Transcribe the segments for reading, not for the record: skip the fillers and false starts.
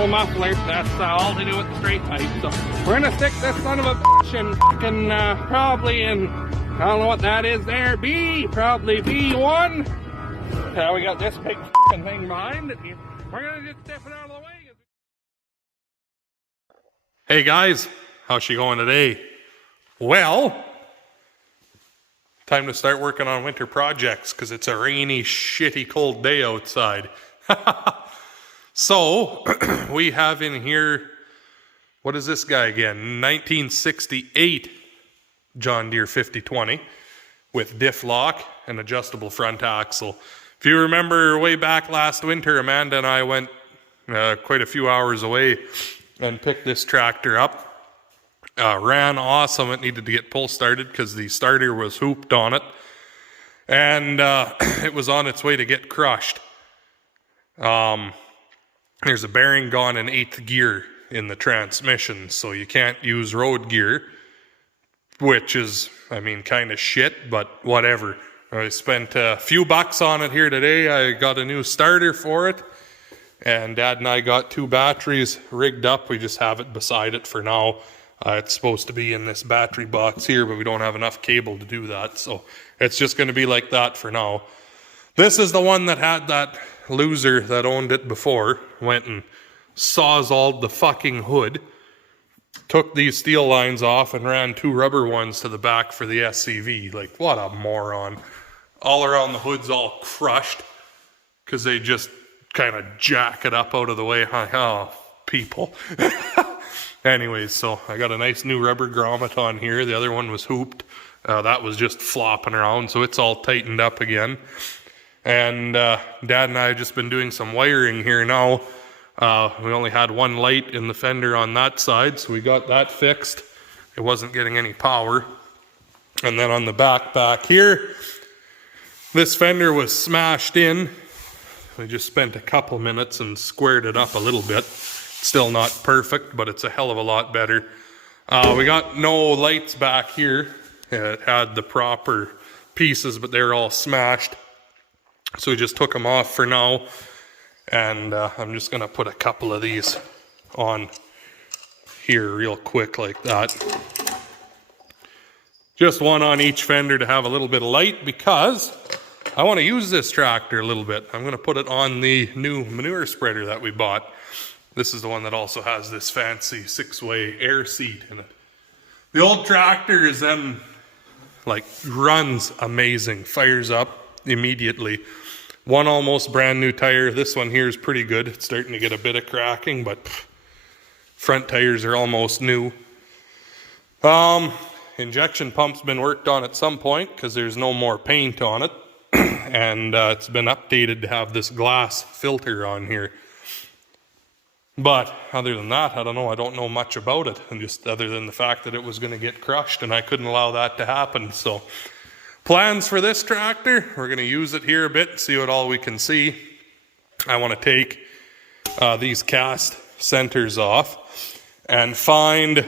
normal muffler. That's all to do with the straight pipe. So we're gonna stick this son of a bitch in fucking probably in, I don't know what that is there, probably B1. We got this big fucking thing behind it. We're gonna just step it out of the way. Hey guys, how's she going today? Well, time to start working on winter projects because it's a rainy, shitty, cold day outside. So, we have in here, what is this guy again? 1968 John Deere 5020 with diff lock and adjustable front axle. If you remember way back last winter, Amanda and I went quite a few hours away and picked this tractor up. Ran awesome. It needed to get pull started because the starter was hooped on it. And it was on its way to get crushed. There's a bearing gone in 8th gear in the transmission, so you can't use road gear, which is, I mean, kind of shit, but whatever. I spent a few bucks on it here today. I got a new starter for it, and Dad and I got 2 batteries rigged up. We just have it beside it for now. It's supposed to be in this battery box here, but we don't have enough cable to do that, so it's just going to be like that for now. This is the one that had that loser that owned it before, went and sawzalled the fucking hood, took these steel lines off and ran 2 rubber ones to the back for the SCV. Like, what a moron. All around the hood's all crushed because they just kind of jack it up out of the way. Oh, people. Anyways, so I got a nice new rubber grommet on here. The other one was hooped. That was just flopping around, so it's all tightened up again. And Dad and I have just been doing some wiring here now. We only had one light in the fender on that side, so we got that fixed. It wasn't getting any power. And then on the back here, this fender was smashed in. We just spent a couple minutes and squared it up a little bit. Still not perfect, but it's a hell of a lot better. We got no lights back here. It had the proper pieces, but they're all smashed. So we just took them off for now, and I'm just going to put a couple of these on here real quick like that. Just one on each fender to have a little bit of light because I want to use this tractor a little bit. I'm going to put it on the new manure spreader that we bought. This is the one that also has this fancy 6-way air seat in it. The old tractor is then like runs amazing, fires up immediately. One almost brand new tire. This one here is pretty good. It's starting to get a bit of cracking, but front tires are almost new. Injection pump's been worked on at some point because there's no more paint on it. And it's been updated to have this glass filter on here. But other than that, I don't know. I don't know much about it. And just other than the fact that it was going to get crushed and I couldn't allow that to happen. So plans for this tractor, we're going to use it here a bit, see what all we can see. I want to take these cast centers off and find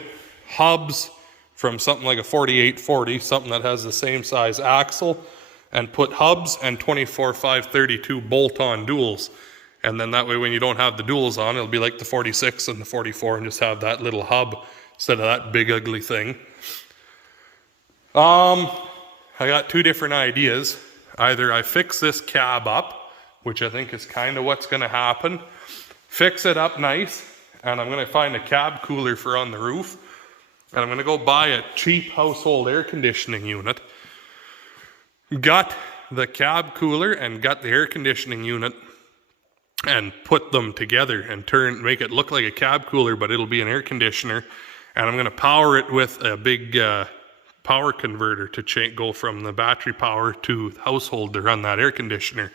hubs from something like a 4840, something that has the same size axle, and put hubs and 24-532 bolt-on duals. And then that way when you don't have the duals on, it'll be like the 46 and the 44 and just have that little hub instead of that big ugly thing. I got 2 different ideas. Either I fix this cab up, which I think is kind of what's going to happen, fix it up nice, and I'm going to find a cab cooler for on the roof, and I'm going to go buy a cheap household air conditioning unit, gut the cab cooler and gut the air conditioning unit, and put them together and make it look like a cab cooler, but it'll be an air conditioner, and I'm going to power it with a big power converter to go from the battery power to household to run that air conditioner.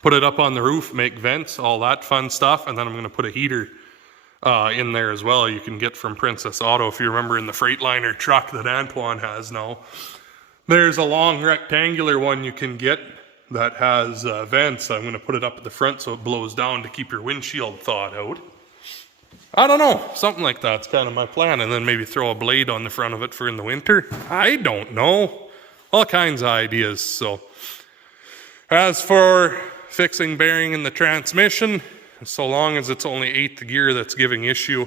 Put it up on the roof, make vents, all that fun stuff, and then I'm going to put a heater in there as well. You can get from Princess Auto, if you remember, in the Freightliner truck that Antoine has now. There's a long rectangular one you can get that has vents. I'm going to put it up at the front so it blows down to keep your windshield thawed out. I don't know, something like that's kind of my plan, and then maybe throw a blade on the front of it for in the winter. I don't know. All kinds of ideas. So as for fixing bearing in the transmission, so long as it's only 8th gear that's giving issue,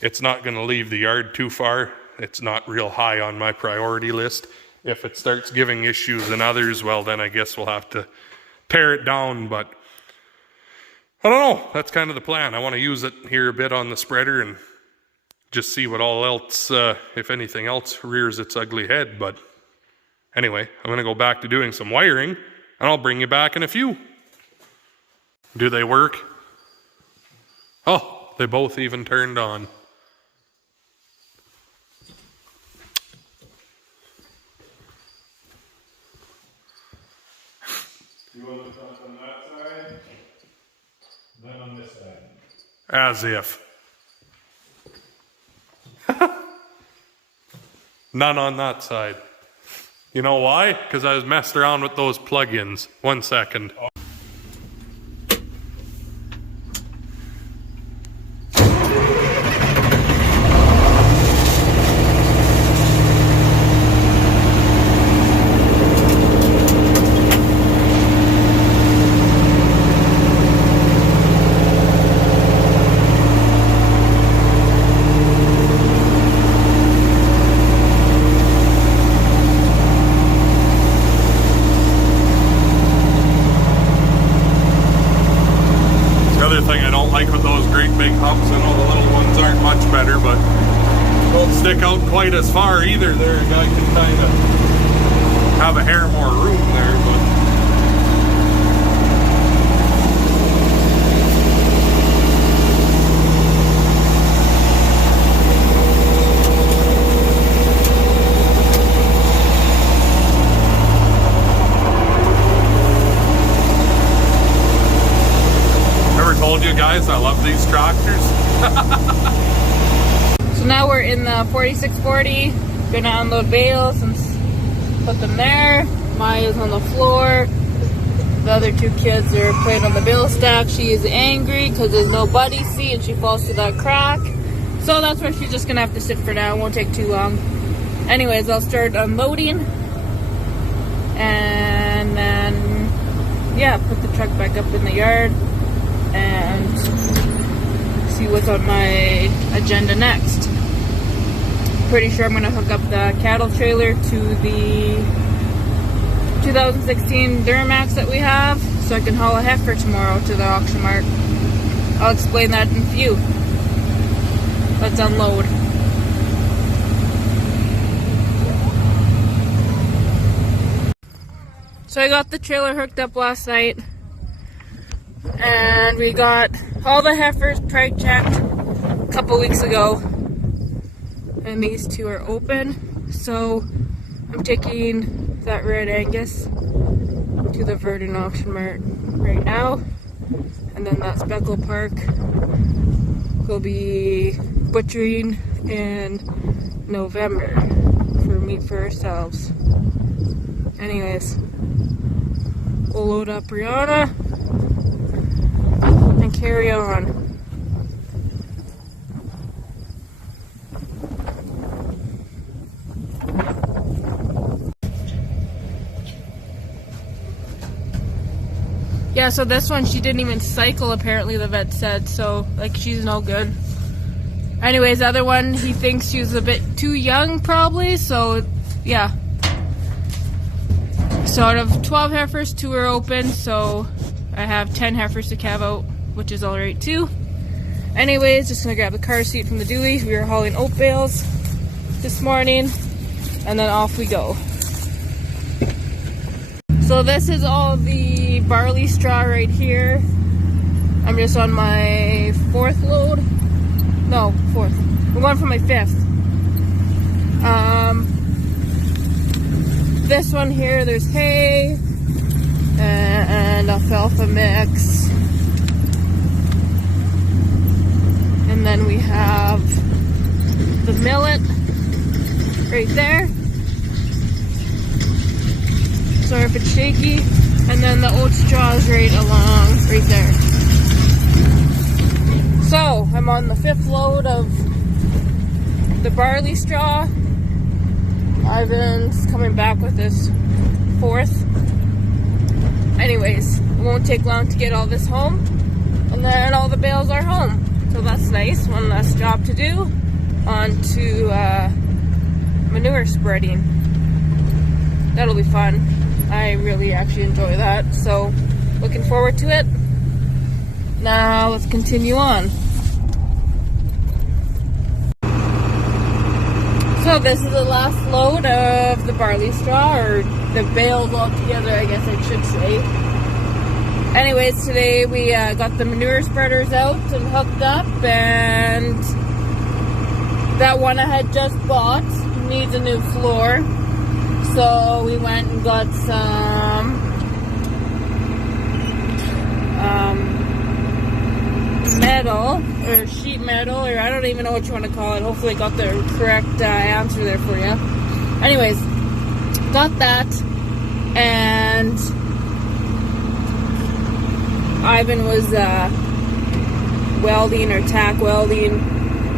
it's not going to leave the yard too far. It's not real high on my priority list. If it starts giving issues in others, well, then I guess we'll have to pare it down. But I don't know. That's kind of the plan. I want to use it here a bit on the spreader and just see what all else, if anything else, rears its ugly head. But anyway, I'm going to go back to doing some wiring, and I'll bring you back in a few. Do they work? Oh, they both even turned on. You want to touch on that side? Then on this side. As if. None on that side. You know why? Because I was messing around with those plugins. 1 second. Stick out quite as far either. There, a guy can kind of have a hair more room there, Ever told you guys I love these tractors? Now we're in the 4640, gonna unload bales and put them there. Maya's on the floor. The other two kids are playing on the bale stack. She is angry because there's no buddy seat and she falls through that crack. So that's where she's just gonna have to sit for now. It won't take too long. Anyways, I'll start unloading. And then, yeah, put the truck back up in the yard and see what's on my agenda next. Pretty sure I'm going to hook up the cattle trailer to the 2016 Duramax that we have so I can haul a heifer tomorrow to the auction mart. I'll explain that in a few. Let's unload. So I got the trailer hooked up last night and we got all the heifers preg checked a couple weeks ago. And these two are open, so I'm taking that red Angus to the Verdun auction mart right now, and then that Speckle Park will be butchering in November for meat for ourselves. Anyways, we'll load up Brianna and carry on. Yeah, so this one, she didn't even cycle, apparently, the vet said, so, like, she's no good. Anyways, the other one, he thinks she was a bit too young, probably, so, yeah. So, out of 12 heifers, 2 are open, so I have 10 heifers to calve out, which is alright, too. Anyways, just gonna grab the car seat from the dually. We were hauling oat bales this morning, and then off we go. So this is all the barley straw right here. I'm just on my 4th load. No, 4th. I'm going for my 5th. This one here, there's hay and alfalfa mix. And then we have the millet right there. Sorry if it's shaky. And then the oat straw is right along, right there. So, I'm on the 5th load of the barley straw. Ivan's coming back with this 4th. Anyways, it won't take long to get all this home. And then all the bales are home. So that's nice. One less job to do. On to manure spreading. That'll be fun. I really actually enjoy that. So looking forward to it. Now let's continue on. So this is the last load of the barley straw, or the bales altogether, I guess I should say. Anyways, today we got the manure spreaders out and hooked up, and that one I had just bought needs a new floor. So we went and got some metal, or sheet metal, or I don't even know what you want to call it. Hopefully I got the correct answer there for you. Anyways, got that, and Ivan was welding or tack welding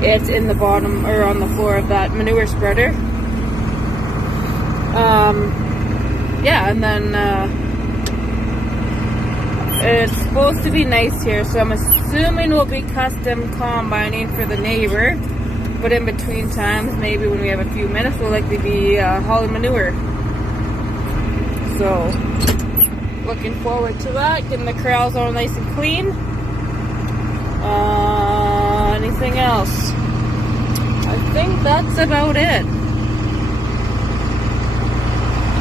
it in the bottom, or on the floor of that manure spreader. Yeah, and then it's supposed to be nice here, so I'm assuming we'll be custom combining for the neighbor. But in between times, maybe when we have a few minutes, we'll likely be hauling manure. So, looking forward to that. Getting the corrals all nice and clean. Anything else? I think that's about it.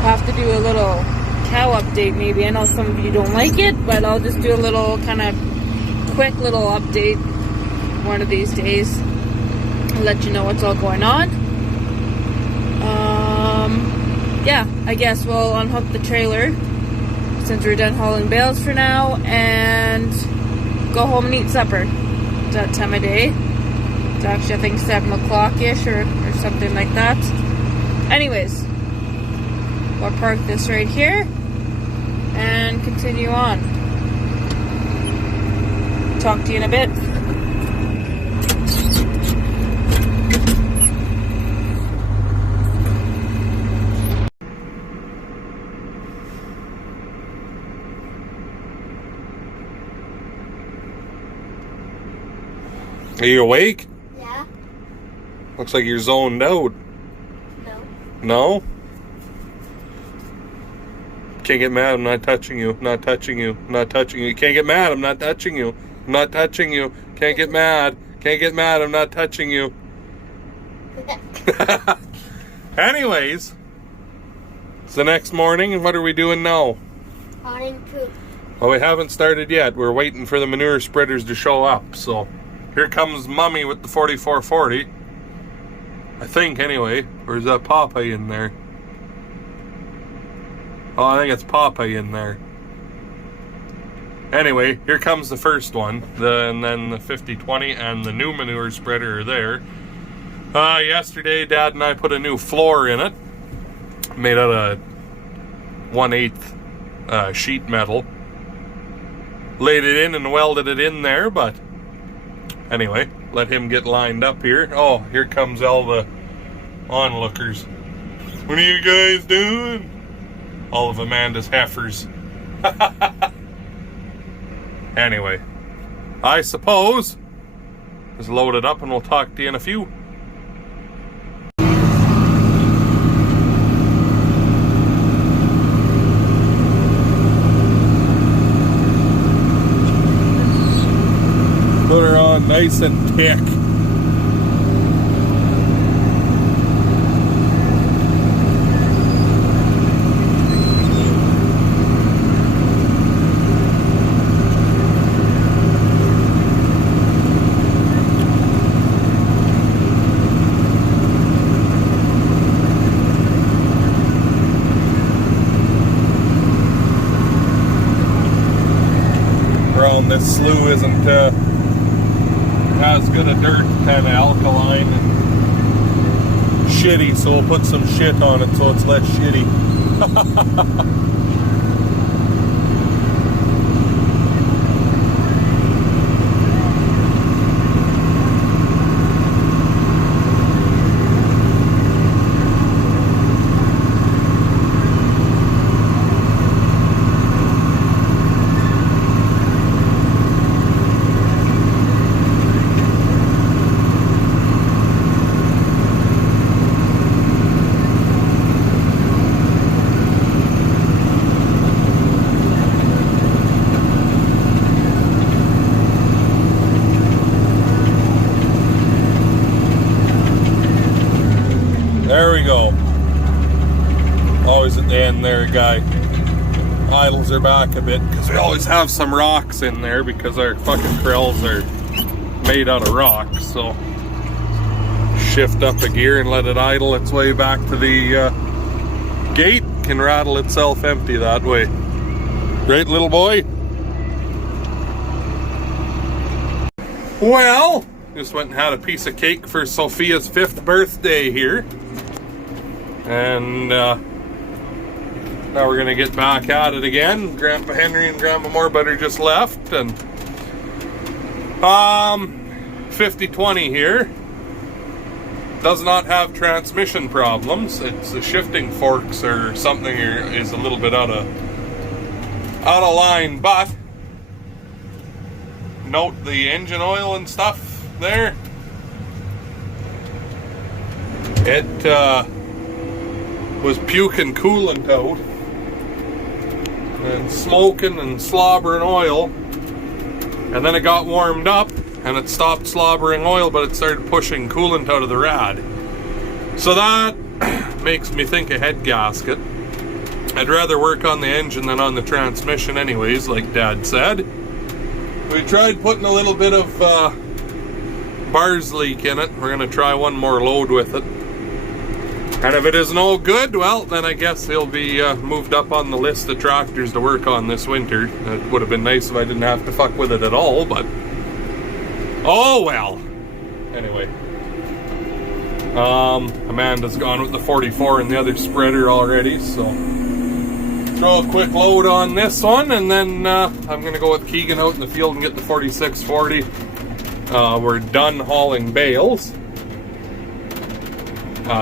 Have to do a little cow update maybe. I know some of you don't like it, but I'll just do a little kind of quick little update one of these days. I'll let you know what's all going on. Yeah, I guess we'll unhook the trailer since we're done hauling bales for now, and go home and eat supper. It's that time of day. It's actually, I think, 7 o'clock-ish or something like that. Anyways, we'll park this right here and continue on. Talk to you in a bit. Are you awake? Yeah. Looks like you're zoned out. No. No? Can't get mad, I'm not touching you. Not touching you. Not touching you. You can't get mad, I'm not touching you. I'm not touching you. Can't get mad. Can't get mad, I'm not touching you. Anyways, it's the next morning, and what are we doing now? Hauling poop. Well, we haven't started yet. We're waiting for the manure spreaders to show up, so here comes Mummy with the 4440. I think, anyway. Or is that Popeye in there? Oh, I think it's Popeye in there. Anyway, here comes the first one. And then the 5020 and the new manure spreader are there. Yesterday, Dad and I put a new floor in it. Made out of 1/8 sheet metal. Laid it in and welded it in there, but anyway, let him get lined up here. Oh, here comes all the onlookers. What are you guys doing? All of Amanda's heifers. Anyway, I suppose just load it up and we'll talk to you in a few. Put her on nice and thick. This slough isn't as good a dirt, kind of alkaline and shitty, so we'll put some shit on it so it's less shitty. other guy idles her back a bit, because we always have some rocks in there because our fucking krills are made out of rock. So shift up a gear and let it idle its way back to the gate. Can rattle itself empty that way. Right, little boy? Well, just went and had a piece of cake for Sophia's 5th birthday here. And now we're gonna get back at it again. Grandpa Henry and Grandma Morebutter just left, and 50-20 here. Does not have transmission problems. It's the shifting forks or something is a little bit out of line, but note the engine oil and stuff there. It was puking coolant out and smoking and slobbering oil, and then it got warmed up and it stopped slobbering oil, but it started pushing coolant out of the rad. So that makes me think a head gasket. I'd rather work on the engine than on the transmission anyways, like Dad said. We tried putting a little bit of bars leak in it. We're going to try one more load with it. And if it is no good, well, then I guess he'll be moved up on the list of tractors to work on this winter. It would have been nice if I didn't have to fuck with it at all, but oh well. Anyway. Amanda's gone with the 44 and the other spreader already, so throw a quick load on this one, and then I'm going to go with Keegan out in the field and get the 4640. We're done hauling bales.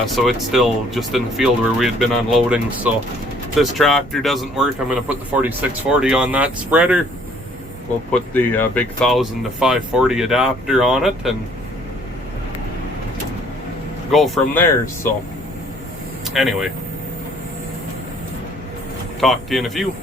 So it's still just in the field where we had been unloading. So if this tractor doesn't work, I'm going to put the 4640 on that spreader. We'll put the big 1000 to 540 adapter on it and go from there. So anyway, talk to you in a few.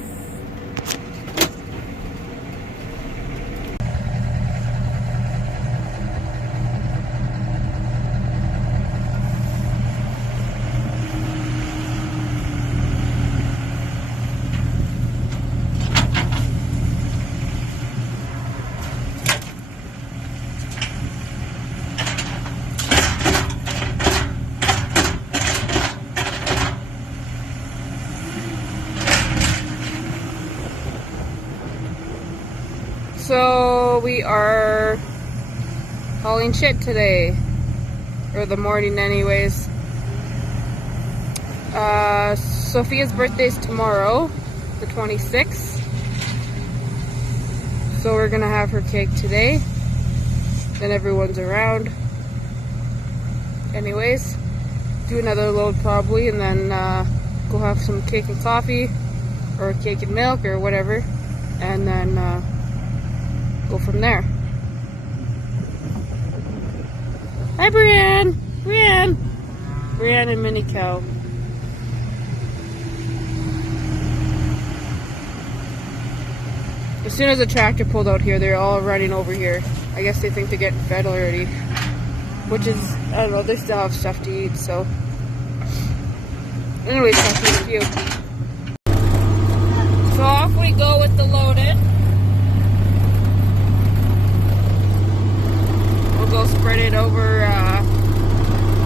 So we are hauling shit today, or the morning anyways. Sophia's birthday's tomorrow, the 26th. So we're gonna have her cake today. Then everyone's around. Anyways, do another load probably, and then go have some cake and coffee, or cake and milk, or whatever, and then go from there. Hi, Brienne! Brienne and Minnie Cow. As soon as the tractor pulled out here, they're all running over here. I guess they think they're getting fed already. Which is, I don't know, they still have stuff to eat, so. Anyways, talk to you in a few. So off we go with the loaded. We'll go spread it over, I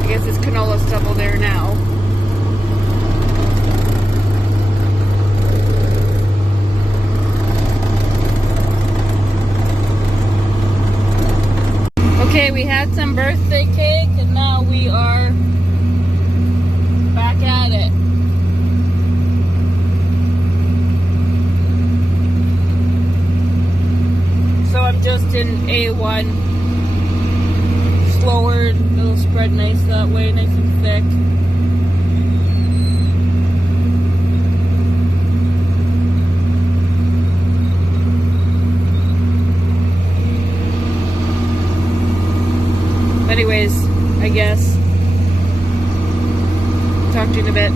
guess it's canola stubble there now. Okay, we had some birthday cake and now we are back at it. So I'm just in A1, slower, it'll spread nice that way, nice and thick. Anyways, I guess. Talk to you in a bit.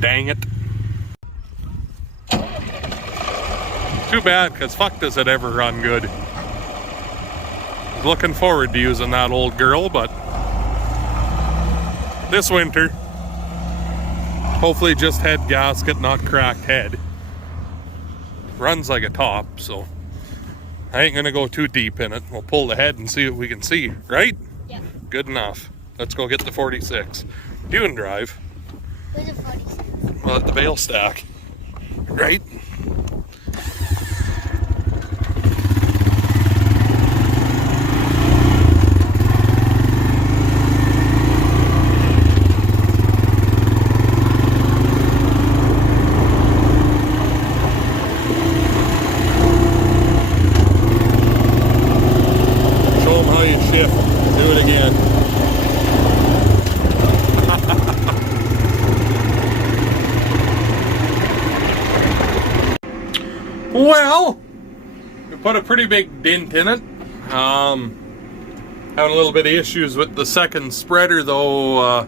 Dang it. Too bad, because fuck does it ever run good. looking forward to using that old girl, but this winter, hopefully just head gasket, not cracked head. Runs like a top, so I ain't gonna go too deep in it. We'll pull the head and see what we can see, right? Yeah. Good enough. Let's go get the 46. You can drive. Where's the 46? Well, at the bale stack, right? Show them how you shift. Do it again. Well, we put a pretty big dent in it. Having a little bit of issues with the second spreader though.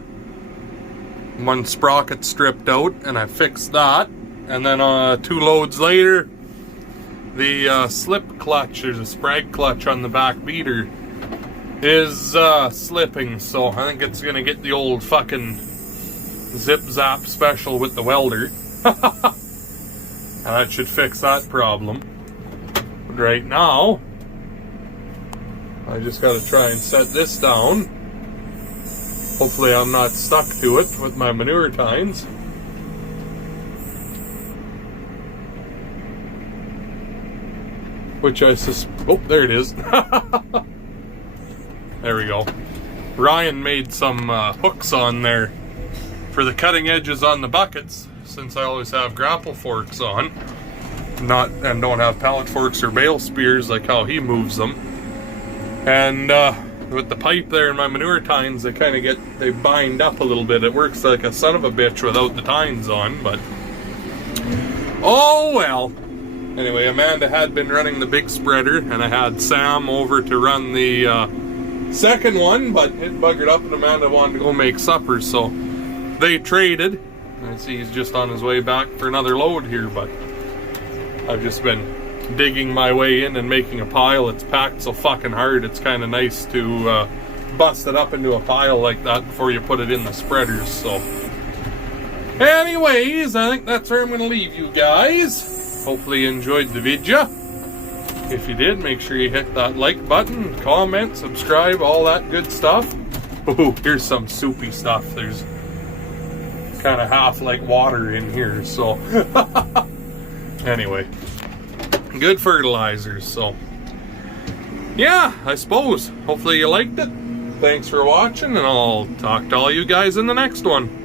One sprocket stripped out and I fixed that. And then 2 loads later, the slip clutch, there's a sprag clutch on the back beater, is slipping. So I think it's going to get the old fucking zip zap special with the welder. And that should fix that problem. But right now, I just got to try and set this down. Hopefully I'm not stuck to it with my manure tines. Which I oh, there it is. There we go. Ryan made some hooks on there for the cutting edges on the buckets, since I always have grapple forks on, and don't have pallet forks or bale spears like how he moves them. And with the pipe there in my manure tines, they bind up a little bit. It works like a son of a bitch without the tines on, but oh well. Anyway, Amanda had been running the big spreader, and I had Sam over to run the second one, but it buggered up and Amanda wanted to go make supper, so they traded. I see he's just on his way back for another load here, but I've just been digging my way in and making a pile. It's packed so fucking hard, it's kind of nice to bust it up into a pile like that before you put it in the spreaders. So anyways, I think that's where I'm going to leave you guys. Hopefully you enjoyed the video. If you did, make sure you hit that like button, comment, subscribe, all that good stuff. Oh, here's some soupy stuff. There's kind of half like water in here, so anyway, good fertilizers. So yeah, I suppose hopefully you liked it. Thanks for watching, and I'll talk to all you guys in the next one.